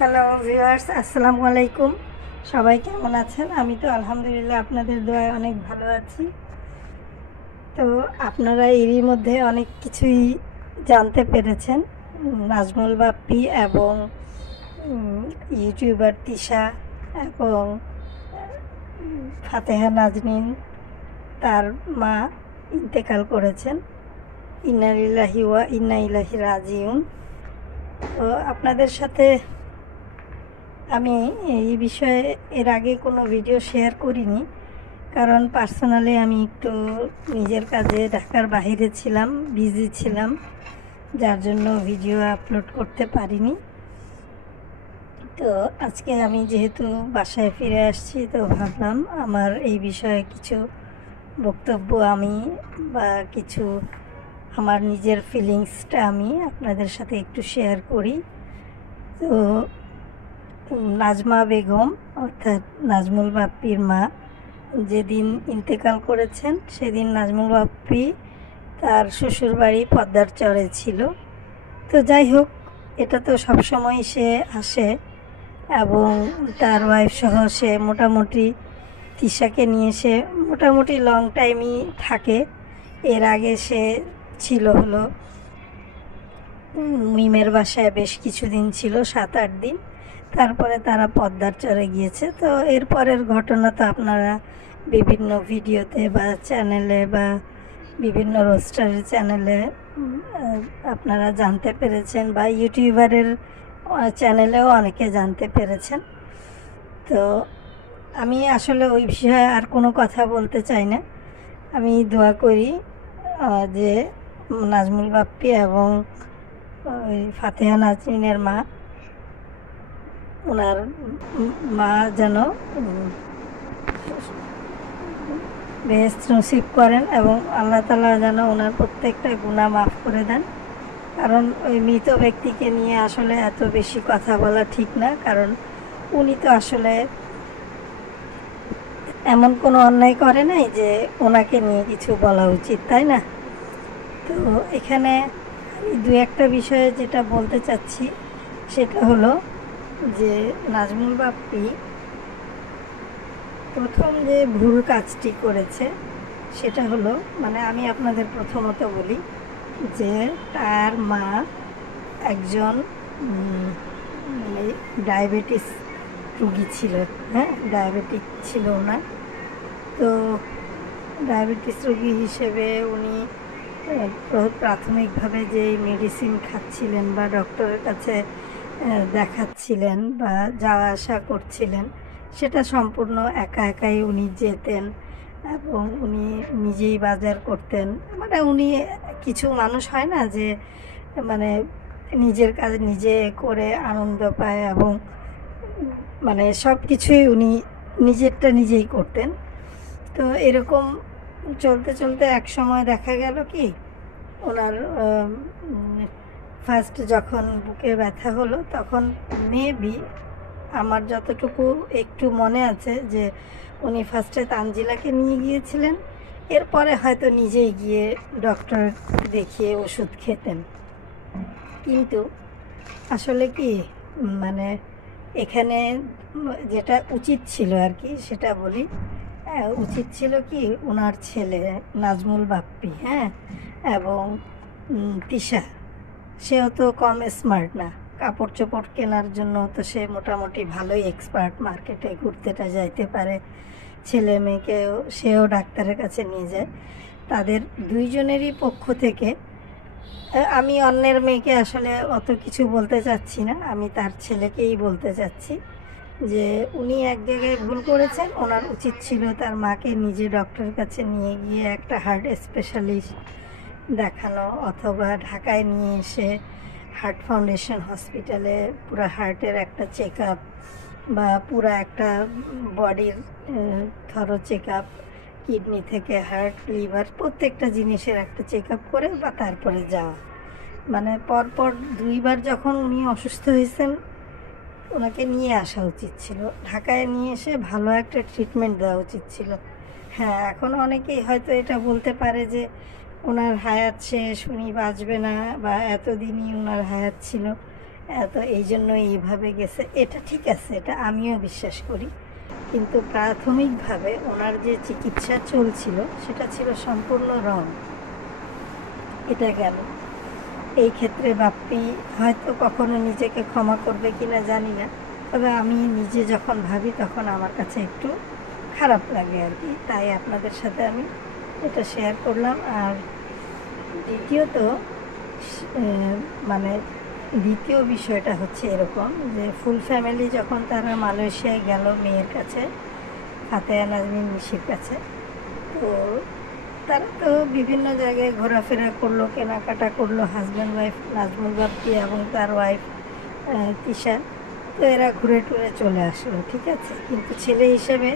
Hello viewers, আসসালামু আলাইকুম। সবাই কেমন আছেন? আমি তো আলহামদুলিল্লাহ আপনাদের দোয়ায় অনেক ভালো আছি। তো আপনারা এরই মধ্যে অনেক কিছুই জানতে পেরেছেন। নাজমুল বাপ্পি এবং ইউটিউবার তিশা এবং ফাতেহা নাজনীন তার মা ইন্তেকাল করেছেন। ইন্না লিল্লাহি ওয়া ইন্না ইলাইহি রাজিউন। তো আপনাদের সাথে আমি এই বিষয়ে এর আগে কোনো ভিডিও শেয়ার করিনি, কারণ পার্সোনালি আমি একটু নিজের কাজে ঢাকার বাইরে ছিলাম, বিজি ছিলাম, যার জন্য ভিডিও আপলোড করতে পারিনি। তো আজকে আমি যেহেতু বাসায় ফিরে আসছি, তো ভাবলাম আমার এই বিষয়ে কিছু বক্তব্য আমি বা কিছু আমার নিজের ফিলিংসটা আমি আপনাদের সাথে একটু শেয়ার করি। তো নাজমা বেগম অর্থাৎ নাজমুল বাপ্পির মা যেদিন ইন্তেকাল করেছেন, সেদিন নাজমুল বাপ্পি তার শ্বশুরবাড়ি পদ্মার চরে ছিল। তো যাই হোক, এটা তো সবসময় সে আসে এবং তার ওয়াইফ সহ সে মোটামুটি তিশাকে নিয়ে সে মোটামুটি লং টাইমই থাকে। এর আগে সে ছিল হলো মিমের বাসায়, বেশ কিছুদিন ছিল, 7-8 দিন। তারপরে তারা পদ্মার চরে গিয়েছে। তো এরপরের ঘটনা তো আপনারা বিভিন্ন ভিডিওতে বা চ্যানেলে বা বিভিন্ন রোস্টারের চ্যানেলে আপনারা জানতে পেরেছেন, বা ইউটিউবারের চ্যানেলেও অনেকে জানতে পেরেছেন। তো আমি আসলে ওই বিষয়ে আর কোনো কথা বলতে চাই না। আমি দোয়া করি যে নাজমুল বাপ্পি এবং ওই ফাতেহা নাজনীনের মা, ওনার মা যেন বেহেশত নসিব করেন এবং আল্লাহ তাআলা যেন ওনার প্রত্যেকটা গুনাহ মাফ করে দেন। কারণ ওই মৃত ব্যক্তিকে নিয়ে আসলে এত বেশি কথা বলা ঠিক না, কারণ উনি তো আসলে এমন কোনো অন্যায় করে নাই যে ওনাকে নিয়ে কিছু বলা উচিত, তাই না? তো এখানে আমি দু একটা বিষয়ে যেটা বলতে চাচ্ছি, সেটা হলো যে নাজমুল বাপ্পি প্রথম যে ভুল কাজটি করেছে সেটা হলো, মানে আমি আপনাদের প্রথমত বলি যে তার মা একজন মানে ডায়াবেটিস রুগী ছিল। হ্যাঁ, ডায়াবেটিক ছিল ওনার। তো ডায়াবেটিস রোগী হিসেবে উনি প্রাথমিকভাবে যেই মেডিসিন খাচ্ছিলেন বা ডক্টরের কাছে দেখাচ্ছিলেন বা যাওয়া আসা করছিলেন, সেটা সম্পূর্ণ একা একাই উনি যেতেন এবং উনি নিজেই বাজার করতেন। মানে উনি, কিছু মানুষ হয় না যে মানে নিজের কাজ নিজে করে আনন্দ পায় এবং মানে সব কিছুই উনি নিজেরটা নিজেই করতেন। তো এরকম চলতে চলতে এক সময় দেখা গেল কি, ওনার ফার্স্ট যখন বুকে ব্যথা হলো, তখন মেবি আমার যতটুকু একটু মনে আছে যে উনি ফার্স্টে তানজিলাকে নিয়ে গিয়েছিলেন, এরপরে হয়তো নিজেই গিয়ে ডক্টর দেখিয়ে ওষুধ খেতেন। কিন্তু আসলে কি, মানে এখানে যেটা উচিত ছিল আর কি, সেটা বলি। উচিত ছিল কি, ওনার ছেলে নাজমুল বাপ্পি, হ্যাঁ, এবং তিশা, সেও তো কম স্মার্ট না। কাপড় চোপড় কেনার জন্য তো সে মোটামুটি ভালোই এক্সপার্ট, মার্কেটে ঘুরতেটা যাইতে পারে, ছেলে মেয়েকেও সেও ডাক্তারের কাছে নিয়ে যায়। তাদের দুইজনেরই পক্ষ থেকে, আমি অন্যের মেয়েকে আসলে অত কিছু বলতে চাচ্ছি না, আমি তার ছেলেকেই বলতে চাচ্ছি যে উনি এক জায়গায় ভুল করেছেন। ওনার উচিত ছিল তার মাকে নিজে ডক্টরের কাছে নিয়ে গিয়ে একটা হার্ট স্পেশালিস্ট দেখানো, অথবা ঢাকায় নিয়ে এসে হার্ট ফাউন্ডেশন হসপিটালে পুরো হার্টের একটা চেক আপ বা পুরো একটা বডির থরো চেক আপ, কিডনি থেকে হার্ট, লিভার, প্রত্যেকটা জিনিসের একটা চেক আপ করে বা তারপরে যাওয়া। মানে পরপর 2বার যখন উনি অসুস্থ হয়েছেন, ওনাকে নিয়ে আসা উচিত ছিল, ঢাকায় নিয়ে এসে ভালো একটা ট্রিটমেন্ট দেওয়া উচিত ছিল। হ্যাঁ, এখন অনেকেই হয়তো এটা বলতে পারে যে ওনার হায়াত শেষ, উনি বাঁচবে না, বা এতদিনই ওনার হায়াত ছিল। তো এই জন্য এইভাবে গেছে, এটা ঠিক আছে, এটা আমিও বিশ্বাস করি। কিন্তু প্রাথমিকভাবে ওনার যে চিকিৎসা চলছিল সেটা ছিল সম্পূর্ণ রং। এটা গেল। এই ক্ষেত্রে বাপ্পি হয়তো কখনো নিজেকে ক্ষমা করবে কিনা জানি না, তবে আমি নিজে যখন ভাবি তখন আমার কাছে একটু খারাপ লাগে আর কি, তাই আপনাদের সাথে আমি এটা শেয়ার করলাম। আর দ্বিতীয়ত মানে দ্বিতীয় বিষয়টা হচ্ছে এরকম যে ফুল ফ্যামিলি যখন তারা মালয়েশিয়ায় গেল মেয়ের কাছে, ফাতেহা নাজনীন মিশির কাছে, তো তারা তো বিভিন্ন জায়গায় ঘোরাফেরা করলো, কেনাকাটা করলো, হাজব্যান্ড ওয়াইফ নাজমুল বাপ্পি এবং তার ওয়াইফ তিশা। তো এরা ঘুরে টুরে চলে আসলো, ঠিক আছে। কিন্তু ছেলে হিসেবে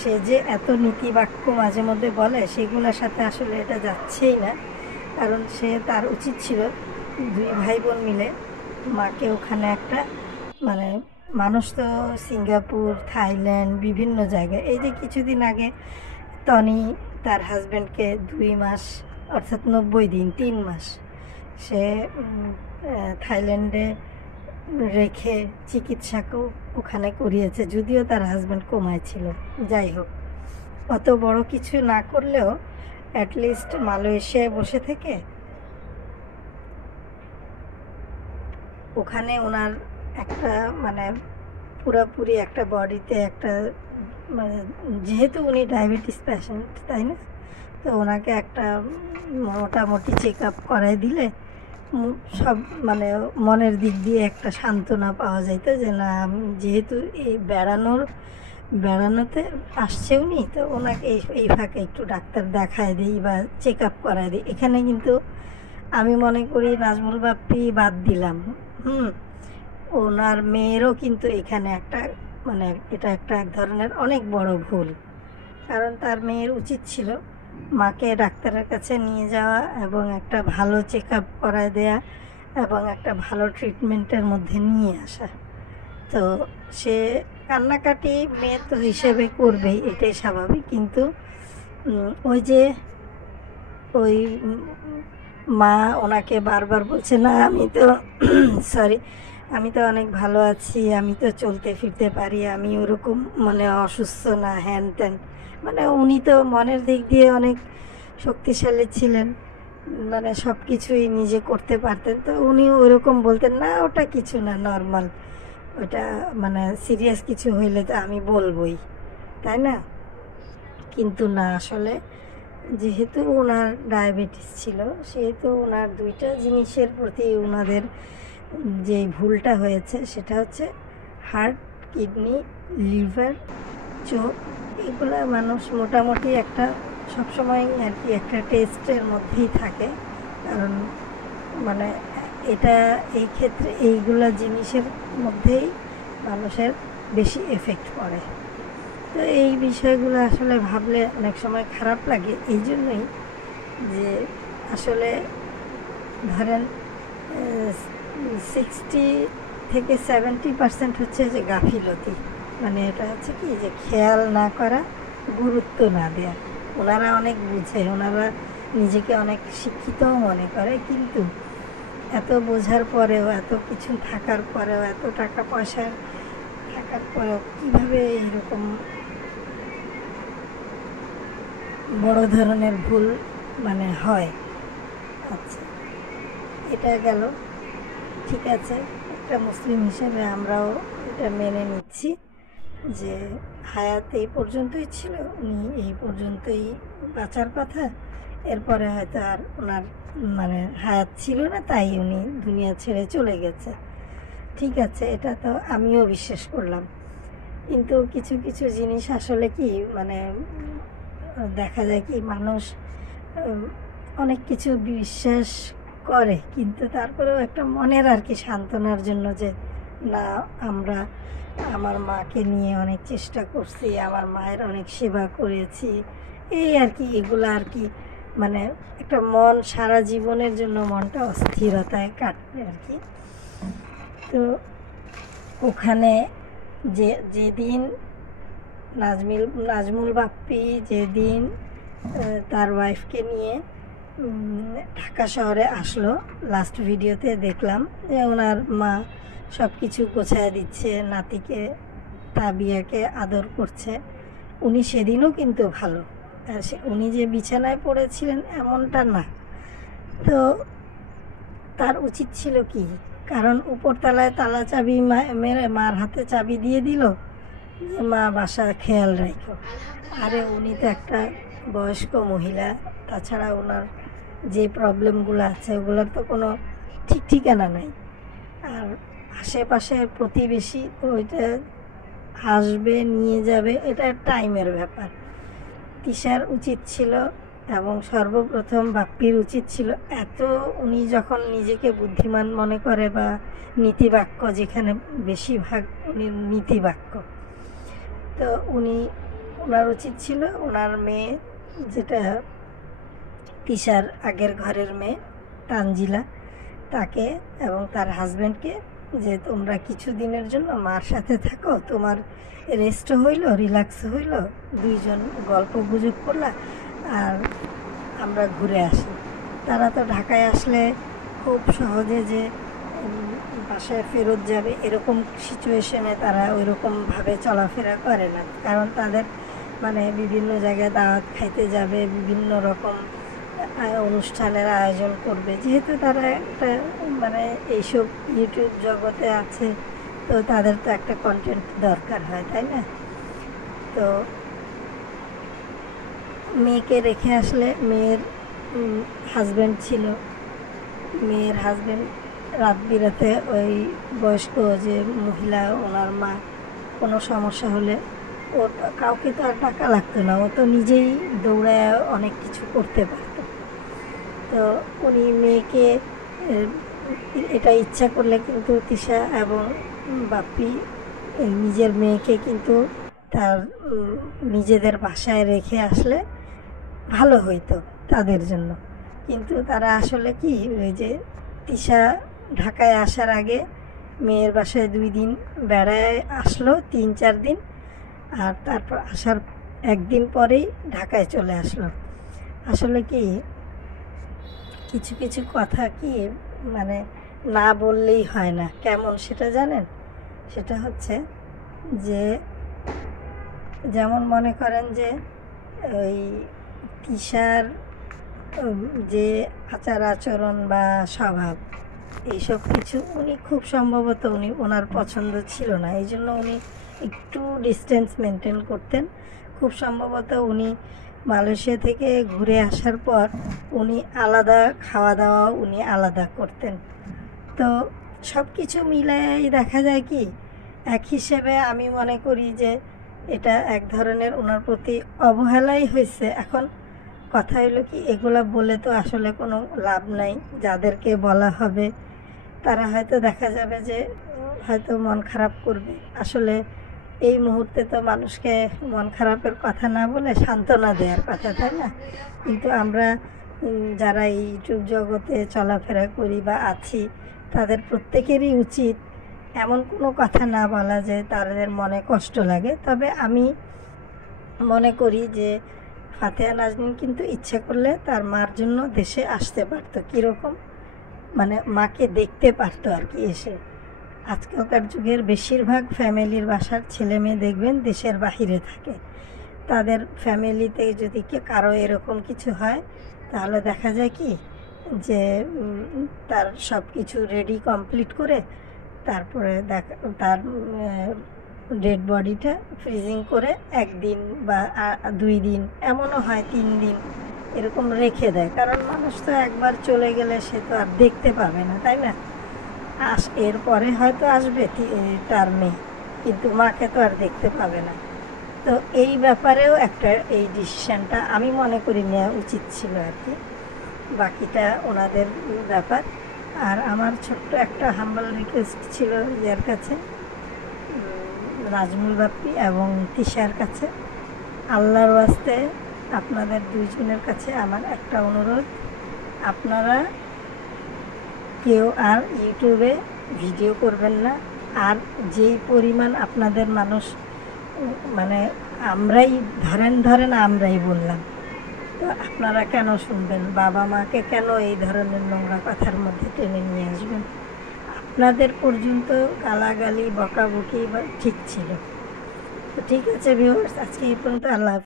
সে যে এত নীতি বাক্য মাঝে মধ্যে বলে সেগুলোর সাথে আসলে এটা যাচ্ছেই না। কারণ তার উচিত ছিল দুই ভাই বোন মিলে মাকে ওখানে একটা মানে, মানুষ তো সিঙ্গাপুর, থাইল্যান্ড, বিভিন্ন জায়গায়, এই যে কিছুদিন আগে টনি তার হাজব্যান্ডকে 2 মাস অর্থাৎ 90 দিন 3 মাস সে থাইল্যান্ডে রেখে চিকিৎসাকেও ওখানে করিয়েছে, যদিও তার হাজব্যান্ড কোমায় ছিল। যাই হোক, অত বড় কিছু না করলেও অ্যাটলিস্ট মালয়েশিয়ায় বসে থেকে ওখানে ওনার একটা মানে পুরোপুরি একটা বডিতে একটা মানে, যেহেতু উনি ডায়াবেটিস পেশেন্ট তাই না, তো ওনাকে একটা মোটামুটি চেক আপ করাই দিলে সব মানে মনের দিক দিয়ে একটা সান্ত্বনা পাওয়া যাইতো যে না, আমি যেহেতু এই বেড়ানোতে আসছে উনি, তো ওনাকে এই ফাঁকে একটু ডাক্তার দেখায় দিই বা চেক আপ করায় দিই। এখানে কিন্তু আমি মনে করি নাজমুল বাপ্পি বাদ দিলাম, ওনার মেয়েরও কিন্তু এখানে একটা মানে এটা একটা এক ধরনের অনেক বড় ভুল। কারণ তার মেয়ের উচিত ছিল মাকে ডাক্তারের কাছে নিয়ে যাওয়া এবং একটা ভালো চেক আপ করায় দেয়া এবং একটা ভালো ট্রিটমেন্টের মধ্যে নিয়ে আসা। তো সে কান্নাকাটি মেয়ে তো হিসেবে করবেই, এটাই স্বাভাবিক। কিন্তু ওই মা ওনাকে বারবার বলছে না আমি তো আমি তো অনেক ভালো আছি, আমি তো চলতে ফিরতে পারি, আমি ওরকম মানে অসুস্থ না, হ্যান ত্যান। মানে উনি তো মনের দিক দিয়ে অনেক শক্তিশালী ছিলেন, মানে সব কিছুই নিজে করতে পারতেন। তো উনি ওরকম বলতেন না ওটা কিছু না, নর্মাল, ওটা মানে সিরিয়াস কিছু হইলে তো আমি বলবই, তাই না। কিন্তু না, আসলে যেহেতু ওনার ডায়াবেটিস ছিল সেহেতু ওনার দুইটা জিনিসের প্রতি ওনাদের যে ভুলটা হয়েছে সেটা হচ্ছে হার্ট, কিডনি, লিভার, চোখ, এগুলো মানুষ মোটামুটি একটা সবসময় আর কি একটা টেস্টের মধ্যেই থাকে। কারণ মানে এটা এই ক্ষেত্রে এইগুলা জিনিসের মধ্যেই মানুষের বেশি এফেক্ট পড়ে। তো এই বিষয়গুলো আসলে ভাবলে অনেক সময় খারাপ লাগে। এই জন্যই যে আসলে ধরেন 60 থেকে 70% হচ্ছে যে গাফিলতি, মানে এটা হচ্ছে কি যে খেয়াল না করা, গুরুত্ব না দেয়া। ওনারা অনেক বুঝে, ওনারা নিজেকে অনেক শিক্ষিতও মনে করে, কিন্তু এত বোঝার পরেও, এত কিছু থাকার পরেও, এত টাকা পয়সা থাকার পরেও কীভাবে এরকম বড় ধরনের ভুল মানে হয়। আচ্ছা, এটা গেল, ঠিক আছে, একটা মুসলিম হিসেবে আমরাও এটা মেনে নিচ্ছি যে হায়াত এই পর্যন্তই ছিল, উনি এই পর্যন্তই বাঁচার কথা, এরপরে হয়তো আর ওনার মানে হায়াত ছিল না, তাই উনি দুনিয়া ছেড়ে চলে গেছে। ঠিক আছে, এটা তো আমিও বিশ্বাস করলাম। কিন্তু কিছু কিছু জিনিস আসলে কি মানে দেখা যায় কি মানুষ অনেক কিছু বিশ্বাস করে, কিন্তু তারপরেও একটা মনের আর কি সান্ত্বনার জন্য যে না, আমরা আমার মাকে নিয়ে অনেক চেষ্টা করছি, আমার মায়ের অনেক সেবা করেছি, এই আর কি, এগুলো আর কি মানে একটা মন সারা জীবনের জন্য মনটা অস্থিরতায় কাটবে আর কি। তো ওখানে যেদিন নাজমুল বাপ্পি যেদিন তার ওয়াইফকে নিয়ে ঢাকা শহরে আসলো। লাস্ট ভিডিওতে দেখলাম যে ওনার মা সব কিছু গোছায় দিচ্ছে, নাতিকে তাবিয়াকে আদর করছে। উনি সেদিনও কিন্তু ভালো, উনি যে বিছানায় পড়েছিলেন এমনটা না। তো তার উচিত ছিল কি, কারণ উপরতলায় তালা চাবি মেরে মার হাতে চাবি দিয়ে দিল যে মা বাসা খেয়াল রাখো। আরে উনি তো একটা বয়স্ক মহিলা, তাছাড়া ওনার যে প্রবলেমগুলো আছে ওগুলোর তো কোনো ঠিক ঠিকানা নাই। আর আশেপাশের প্রতিবেশী ওইটা আসবে নিয়ে যাবে, এটা টাইমের ব্যাপার। তিশার উচিত ছিল এবং সর্বপ্রথম বাপ্পির উচিত ছিল, এত উনি যখন নিজেকে বুদ্ধিমান মনে করে বা নীতিবাক্য, যেখানে বেশিরভাগ উনি নীতিবাক্য, তো ওনার উচিত ছিল ওনার মেয়ে, যেটা তিশার আগের ঘরের মেয়ে তানজিলা, তাকে এবং তার হাজব্যান্ডকে যে তোমরা কিছু দিনের জন্য মার সাথে থাকো, তোমার রেস্টও হইল, রিল্যাক্স হইল, দুইজন গল্প গুজব করলা, আর আমরা ঘুরে আসি। তারা তো ঢাকায় আসলে খুব সহজে যে বাসায় ফেরত যাবে এরকম সিচুয়েশনে তারা ওইরকমভাবে চলাফেরা করে না, কারণ তাদের মানে বিভিন্ন জায়গায় দাওয়াত খাইতে যাবে, বিভিন্ন রকম অনুষ্ঠানের আয়োজন করবে। যেহেতু তারা একটা মানে এইসব ইউটিউব জগতে আছে, তো তাদের তো একটা কন্টেন্ট দরকার হয়, তাই না? তো মেয়েকে রেখে আসলে, মেয়ের হাজব্যান্ড ছিল, মেয়ের হাজব্যান্ড রাত বিরাতে ওই বয়স্ক যে মহিলা ওনার মা কোনো সমস্যা হলে ও কাউকে তো আর টাকা লাগতো না, ও তো নিজেই দৌড়ায় অনেক কিছু করতে পারত। তো উনি মেয়েকে এটা ইচ্ছা করলে কিন্তু তিশা এবং বাপ্পি নিজের মেয়েকে কিন্তু তার নিজেদের বাসায় রেখে আসলে ভালো হইতো তাদের জন্য। কিন্তু তারা আসলে কি, ওই যে তিশা ঢাকায় আসার আগে মেয়ের বাসায় 2 দিন বেড়ায় আসলো, 3-4 দিন, আর তারপর আসার একদিন পরেই ঢাকায় চলে আসলো। আসলে কি কিছু কিছু কথা কি মানে না বললেই হয় না। কেমন সেটা জানেন? সেটা হচ্ছে যে, যেমন মনে করেন যে ওই তিশার যে আচার আচরণ বা স্বভাব, এইসব কিছু উনি খুব সম্ভবত ওনার পছন্দ ছিল না, এই জন্য উনি একটু ডিস্টেন্স মেনটেন করতেন। খুব সম্ভবত উনি মালয়েশিয়া থেকে ঘুরে আসার পর উনি আলাদা খাওয়া দাওয়া উনি আলাদা করতেন। তো সব কিছু মিলাই দেখা যায় কি, এক হিসেবে আমি মনে করি যে এটা এক ধরনের ওনার প্রতি অবহেলাই হয়েছে। এখন কথা হলো কি, এগুলা বলে তো আসলে কোনো লাভ নাই। যাদেরকে বলা হবে তারা হয়তো দেখা যাবে যে হয়তো মন খারাপ করবে। আসলে এই মুহূর্তে তো মানুষকে মন খারাপের কথা না বলে সান্ত্বনা দেওয়ার কথা, তাই না? কিন্তু আমরা যারা এই ইউটিউব জগতে চলাফেরা করি বা আছি, তাদের প্রত্যেকেরই উচিত এমন কোনো কথা না বলা যে তাদের মনে কষ্ট লাগে। তবে আমি মনে করি যে ফাতেহা নাজনীন কিন্তু ইচ্ছে করলে তার মার জন্য দেশে আসতে পারতো। কীরকম মানে মাকে দেখতে পারতো আর কি এসে। আজকালকার যুগের বেশিরভাগ ফ্যামিলির বাসার ছেলে মেয়ে দেখবেন দেশের বাহিরে থাকে। তাদের ফ্যামিলিতে যদি কারো এরকম কিছু হয়, তাহলে দেখা যায় কি যে তার সব কিছু রেডি কমপ্লিট করে তারপরে তার ডেড বডিটা ফ্রিজিং করে 1 দিন বা 2 দিন, এমনও হয় 3 দিন এরকম রেখে দেয়। কারণ মানুষ তো একবার চলে গেলে সে তো আর দেখতে পাবে না, তাই না? এরপরে হয়তো আসবে তার মেয়ে, কিন্তু মাকে তো আর দেখতে পাবে না। তো এই ব্যাপারেও একটা এই ডিসিশানটা আমি মনে করি নেওয়া উচিত ছিল আর কি। বাকিটা ওনাদের ব্যাপার। আর আমার ছোট্ট একটা হাম্বল রিকোয়েস্ট ছিল ইয়ার কাছে, নাজমুল বাপ্পি এবং তিশার কাছে, আল্লাহর ওয়াস্তে আপনাদের দুইজনের কাছে আমার একটা অনুরোধ, আপনারা কেউ আর ইউটিউবে ভিডিও করবেন না। আর যেই পরিমাণ আপনাদের মানুষ মানে আমরাই ধরেন আমরাই বললাম তো আপনারা কেন শুনবেন? বাবা মাকে কেন এই ধরনের নোংরা কথার মধ্যে টেনে নিয়ে আসবেন? আপনাদের পর্যন্ত গালাগালি বকাবকি বা ঠিক ছিল। তো ঠিক আছে ভিউয়ার্স, আজকে এই পর্যন্ত। আল্লাহ হাফেজ।